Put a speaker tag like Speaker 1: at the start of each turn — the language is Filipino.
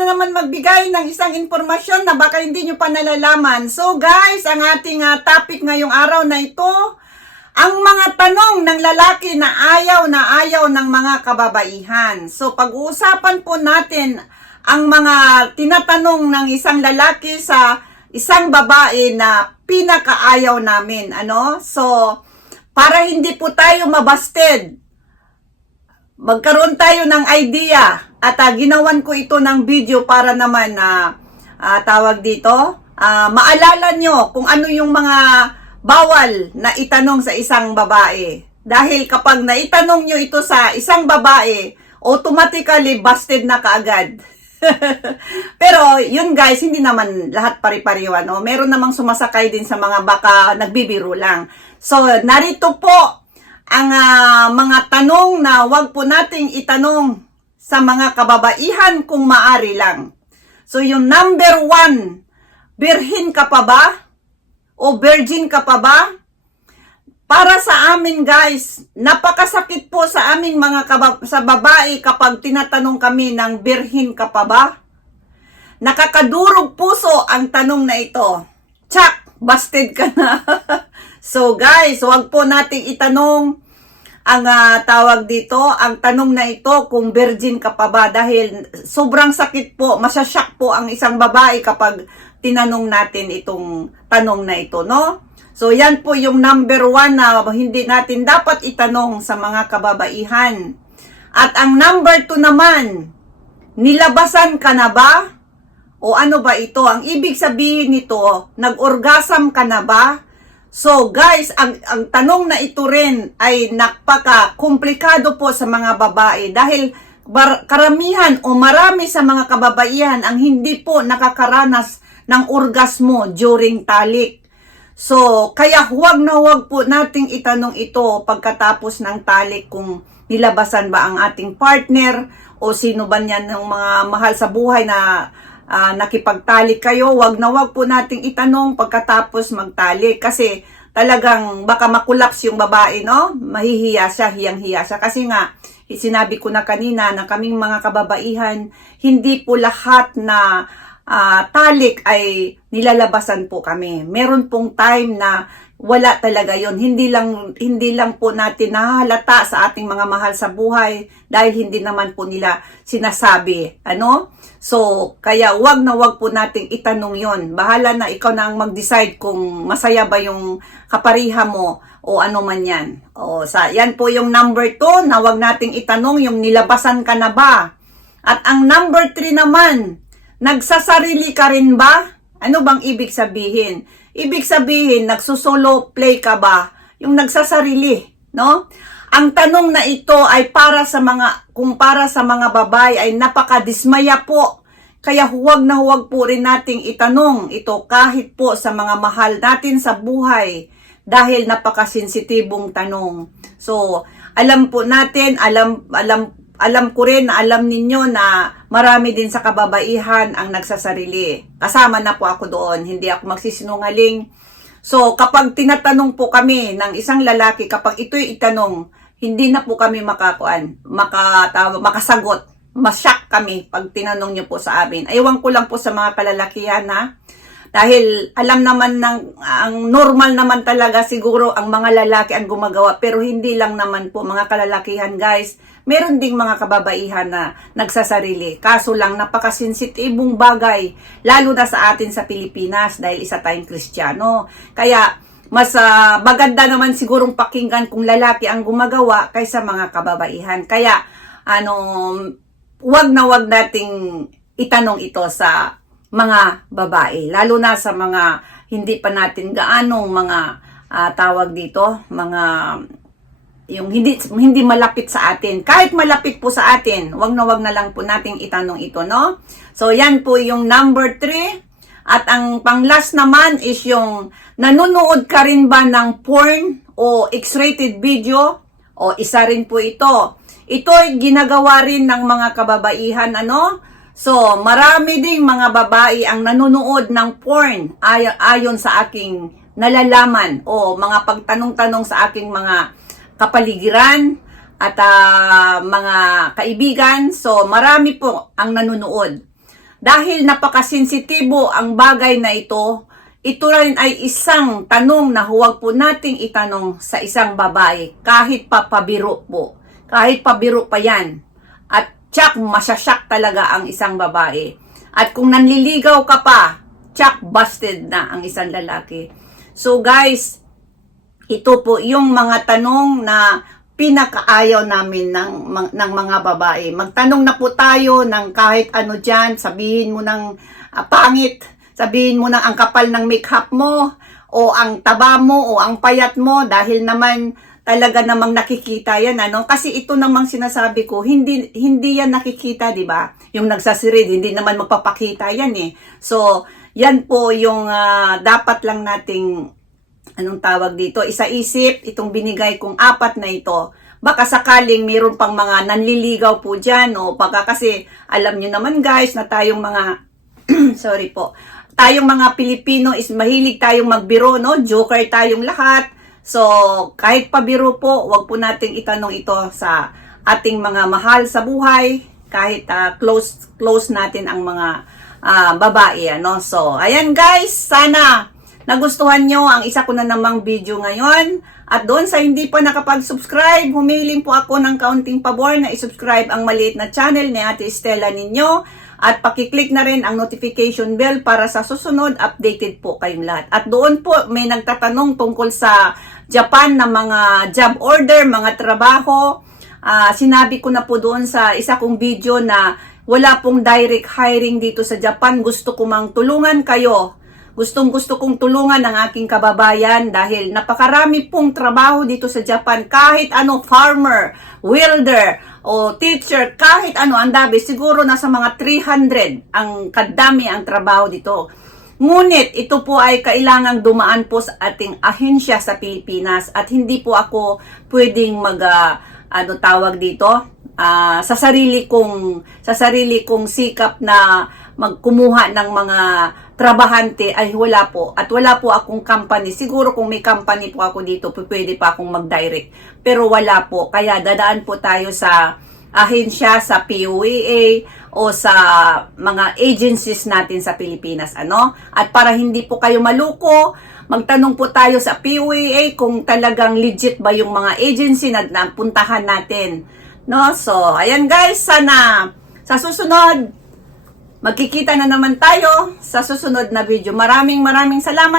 Speaker 1: na naman magbigay ng isang impormasyon na baka hindi nyo pa nalalaman. So guys, ang ating ah, topic ngayong araw na ito, ang mga tanong ng lalaki na ayaw na ayaw ng mga kababaihan. So pag-uusapan po natin ang mga tinatanong ng isang lalaki sa isang babae na pinakaayaw namin. Ano? So, para hindi po tayo mabasted, magkaroon tayo ng idea at ah, ginawan ko ito ng video para naman na tawag dito, ah, maalala nyo kung ano yung mga bawal na itanong sa isang babae. Dahil kapag naitanong nyo ito sa isang babae, automatically busted na kaagad. Pero yun guys, hindi naman lahat pari-pariwa, no? Meron namang sumasakay din sa mga baka nagbibiro lang. So, narito po ang ah, mga tanong na wag po nating itanong sa mga kababaihan kung maari lang. So, yung number one, birhin ka pa ba? O virgin ka pa ba? Para sa amin guys, napakasakit po sa aming mga kaba- sa babae kapag tinatanong kami ng birhin ka pa ba? Nakakadurog puso ang tanong na ito. Tsak, busted ka na. so guys, wag po nating itanong ang ah, tawag dito, ang tanong na ito kung virgin ka pa ba dahil sobrang sakit po, masyasyak po ang isang babae kapag tinanong natin itong tanong na ito, no? So yan po yung number one na hindi natin dapat itanong sa mga kababaihan. At ang number two naman, nilabasan ka na ba? O ano ba ito? Ang ibig sabihin nito, nag-orgasm ka na ba? So guys, ang, ang tanong na ito rin ay napaka-komplikado po sa mga babae dahil bar- karamihan o marami sa mga kababaihan ang hindi po nakakaranas ng orgasmo during talik. So, kaya huwag na huwag po nating itanong ito pagkatapos ng talik kung nilabasan ba ang ating partner o sino ba niyan ng mga mahal sa buhay na ah, nakipagtalik kayo. Huwag na huwag po nating itanong pagkatapos magtalik kasi talagang baka makulaps yung babae, no? Mahihiya siya, hiyang-hiya siya. Kasi nga, sinabi ko na kanina na kaming mga kababaihan, hindi po lahat na ah, talik ay nilalabasan po kami. Meron pong time na wala talaga yon hindi lang hindi lang po natin nahalata sa ating mga mahal sa buhay dahil hindi naman po nila sinasabi ano? So kaya wag na wag po nating itanong yon bahala na ikaw na ang mag-decide kung masaya ba yung kapariha mo o ano man yan. O sa yan po yung number 2 na wag nating itanong yung nilabasan ka na ba? At ang number 3 naman Nagsasarili ka rin ba? Ano bang ibig sabihin? Ibig sabihin, nagsusolo play ka ba? Yung nagsasarili, no? Ang tanong na ito ay para sa mga, kung para sa mga babae ay napakadismaya po. Kaya huwag na huwag po rin nating itanong ito kahit po sa mga mahal natin sa buhay dahil napakasensitibong tanong. So, alam po natin, alam alam alam ko rin na alam ninyo na marami din sa kababaihan ang nagsasarili. Kasama na po ako doon, hindi ako magsisinungaling. So, kapag tinatanong po kami ng isang lalaki, kapag ito'y itanong, hindi na po kami makakuan, makatawa, makasagot. Masyak kami pag tinanong nyo po sa amin. Aywan ko lang po sa mga kalalakihan ha. Dahil alam naman ng ang normal naman talaga siguro ang mga lalaki ang gumagawa pero hindi lang naman po mga kalalakihan guys. Meron ding mga kababaihan na nagsasarili. Kaso lang napakasensitibong bagay lalo na sa atin sa Pilipinas dahil isa tayong Kristiyano. Kaya mas ah, maganda naman sigurong pakinggan kung lalaki ang gumagawa kaysa mga kababaihan. Kaya ano wag na wag nating itanong ito sa mga babae, lalo na sa mga hindi pa natin gaanong mga ah, tawag dito, mga yung hindi hindi malapit sa atin. Kahit malapit po sa atin, wag na wag na lang po nating itanong ito, no? So yan po yung number 3. At ang pang-last naman is yung nanonood ka rin ba ng porn o X-rated video? O isa rin po ito. Ito ay ginagawa rin ng mga kababaihan, ano? So, marami ding mga babae ang nanonood ng porn ay- ayon sa aking nalalaman o mga pagtanong-tanong sa aking mga kapaligiran at ah, mga kaibigan. So, marami po ang nanonood. dahil napakasensitibo ang bagay na ito, ito rin ay isang tanong na huwag po nating itanong sa isang babae kahit pa pabiro po. Kahit pabiro pa yan. At tsak, masasyak talaga ang isang babae. At kung nanliligaw ka pa, tsak, busted na ang isang lalaki. So guys, ito po yung mga tanong na pinakaayaw namin ng, ng, mga babae. Magtanong na po tayo ng kahit ano dyan, sabihin mo ng ah, pangit, sabihin mo ng ang kapal ng makeup mo, o ang taba mo, o ang payat mo, dahil naman talaga namang nakikita yan, ano? Kasi ito namang sinasabi ko, hindi, hindi yan nakikita, di ba? Yung nagsasirid, hindi naman magpapakita yan eh. So, yan po yung ah, dapat lang nating anong tawag dito, isa-isip itong binigay kong apat na ito. Baka sakaling mayroon pang mga nanliligaw po dyan, o baka kasi alam nyo naman guys na tayong mga, sorry po, tayong mga Pilipino is mahilig tayong magbiro, no? Joker tayong lahat. So, kahit pabiro po, wag po nating itanong ito sa ating mga mahal sa buhay, kahit ah, close close natin ang mga ah, babae, ano? So, ayan guys, sana nagustuhan nyo ang isa ko na namang video ngayon. At doon sa hindi pa nakapag-subscribe, humiling po ako ng kaunting pabor na isubscribe ang maliit na channel ni Ate Estela ninyo. At pakiclick na rin ang notification bell para sa susunod, updated po kayong lahat. At doon po may nagtatanong tungkol sa Japan na mga job order, mga trabaho. Ah, sinabi ko na po doon sa isa kong video na wala pong direct hiring dito sa Japan. Gusto ko mang tulungan kayo Gustong gusto kong tulungan ang aking kababayan dahil napakarami pong trabaho dito sa Japan. Kahit ano, farmer, welder, o teacher, kahit ano, ang dami. Siguro nasa mga 300 ang kadami ang trabaho dito. Ngunit ito po ay kailangang dumaan po sa ating ahensya sa Pilipinas at hindi po ako pwedeng mag ah, ano tawag dito ah, sa sarili kong sa sarili kong sikap na magkumuha ng mga trabahante ay wala po. At wala po akong company. Siguro kung may company po ako dito pwede pa akong mag-direct. Pero wala po. Kaya dadaan po tayo sa ahensya sa POAA o sa mga agencies natin sa Pilipinas. Ano? At para hindi po kayo maluko magtanong po tayo sa POAA kung talagang legit ba yung mga agency na napuntahan natin. No? So ayan guys sana sa susunod Magkikita na naman tayo sa susunod na video. Maraming maraming salamat.